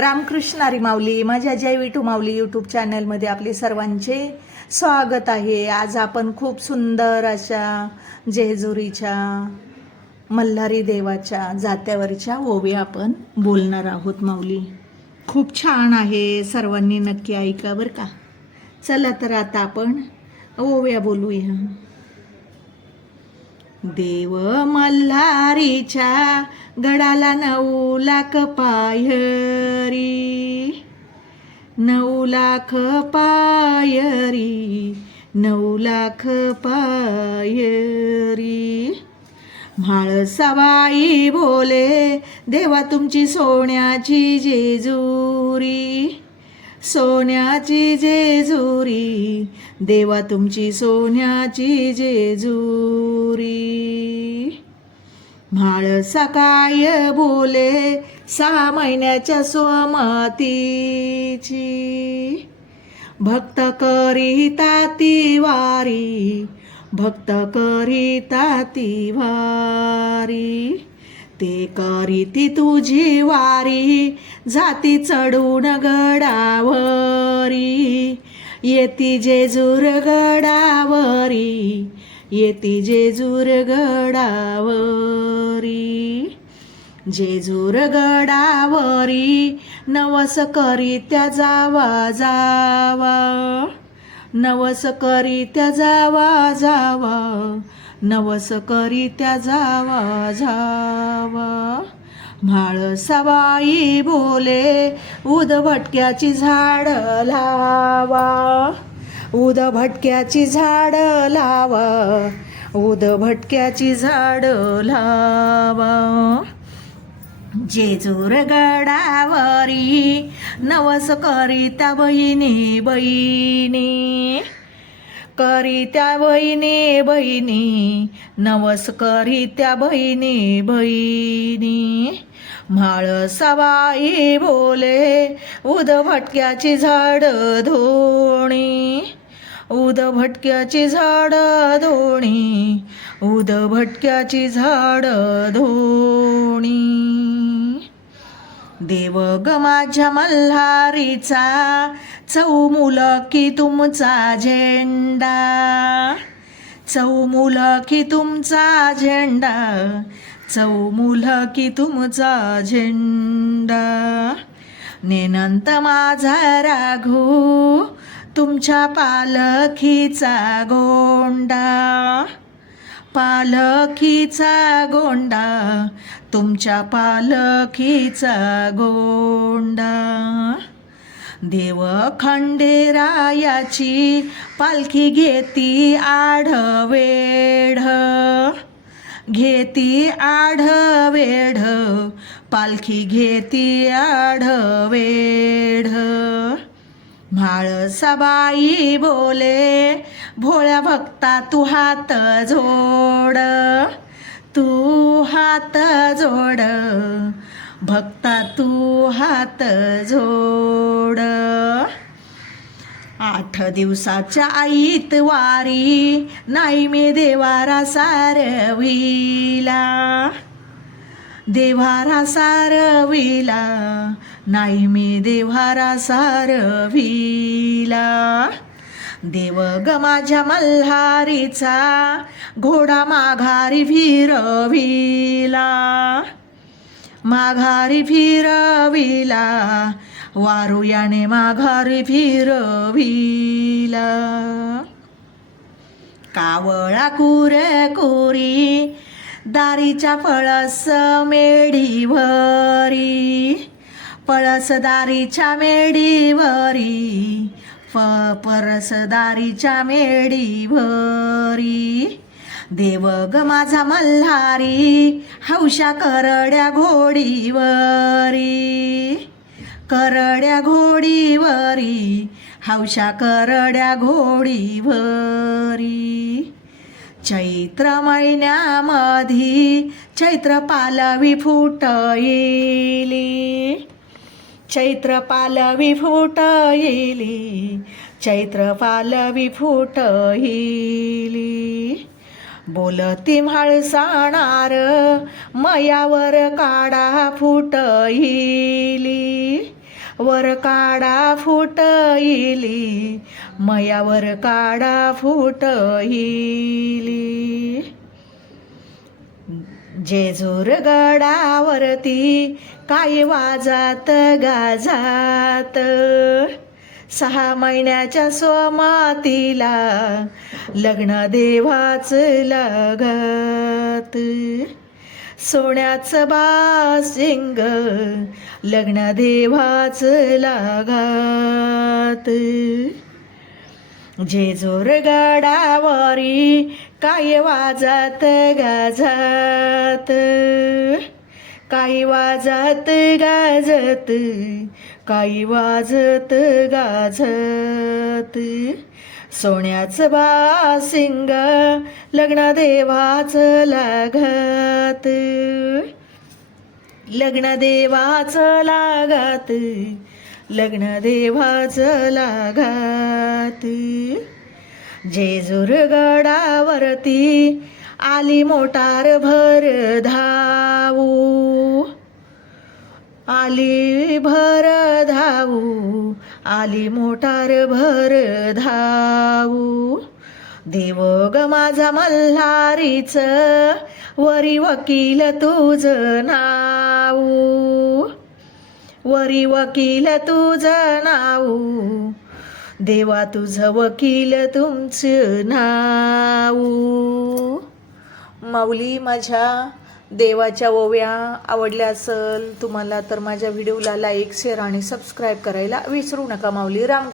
रामकृष्णारी माऊली माझ्या जय विठू माऊली यूट्यूब चॅनलमध्ये आपले सर्वांचे स्वागत आहे. आज आपण खूप सुंदर अशा जेजुरीच्या मल्हारी देवाच्या जात्यावरच्या ओव्या आपण बोलणार आहोत माऊली. खूप छान आहे सर्वांनी नक्की ऐका बरं का. चला तर आता आपण ओव्या बोलूया. देव मल्हारीच्या गडाला नऊ लाख पायरी. नऊ लाख पायरी नऊ लाख पायरी. म्हाळ सवाई बोले देवा तुमची सोन्याची जेजुरी सोन्याची जेजुरी. देवा तुमची सोन्याची जेजुरी. म्हाळ सकाय बोले? सहा महिन्याच्या स्वमतीची भक्त करिता ती वारी भक्त करिता ती वारी. ते करीती तुझी वारी जाती चढून गडावरी. येती जेजूर गडावरी येती जेजूर गडावरी. जेजूर गडावरी नवस करीत्या जावा जावा. नवस करीत्या जावा जावा. नवस करीत्या जावा जावा. म्हाळ सवाई बोले उद भटक्याची झाड लावा. उद भटक्याची झाड लावा उद भटक्याची झाड लावा. जेजूर गडावरी नवस करीता बहिणी बहिणी. करीत्या बहिणी बहिणी. नवस करीत्या बहिणी बहिणी. म्हाळ सवाई बोले उद भटक्याची झाड धोणी. उद भटक्याची झाड धोणी उद भटक्याची झाड धोणी देव ग माझ्या मल्हारीचा चौमुलकी तुमचा झेंडा. चौमुलकी तुमचा झेंडा चौमुलकी तुमचा झेंडा. नेनंत माझा राघू तुमच्या पालखीचा गोंडा पालखीचा गोंडा तुमच्या पालखीचा गोंडा. देव खंडेरायाची पालखी घेती आढवेढ घेती आढवेढ पालखी घेती आढवेढ म्हाळ सबाई बोले भोळ्या भक्ता तू हात जोड. तू हात जोड भक्ता तू हात जोड. आठ दिवसाच्या आईत वारी नाही मी देवारा सारविला देवारा सारविला नाही मी देव्हारा सारविला. देव ग माझ्या मल्हारीचा घोडा माघारी फिरविला. माघारी फिरविला वारू याने माघारी फिरविला. कावळा कुरे कोरी दारीच्या फळस मेढीवरी. पळसदारीच्या मेडीवरी प परसदारीच्या मेडीवरी देव ग माझा मल्हारी हौशा करड्या घोडीवरी. करड्या घोडीवरी हौशा करड्या घोडीवरी. चैत्र महिन्यामधी चैत्र पालवी फुटईली चैत्र विफुट येली चैत्र विफुट येली. बोलती म्हाळसाणार मयावर काडा येली. वर काडा येली मयावर काडा येली. जेजूर गडावरती काय वाजात गाजात? सहा महिन्याच्या सोमातीला लग्न देवाच लागत. सोन्याचं बासिंग लग्न देवाच लागत. जेजूर गडावरी काय वाजत गाजत? काही वाजत गाजत? काही वाजत गाजत? सोन्याचं बासिंग लग्न देवाच लागत. लग्न देवाच लागत. लग्न देवाच लागाती. जेजूर गडावरती आली मोटार भर धावू. आली भर धावू आली मोटार भर धावू. देव ग माझा मल्हारीच वरी वकील तुझ नाव. वरी वकील तुझं नाव. देवा तुझं वकील तुमचं नाव. माऊली माझ्या देवाच्या ओव्या आवडल्या असेल तुम्हाला तर माझ्या व्हिडिओला लाईक शेअर आणि सबस्क्राईब करायला विसरू नका माऊली. राम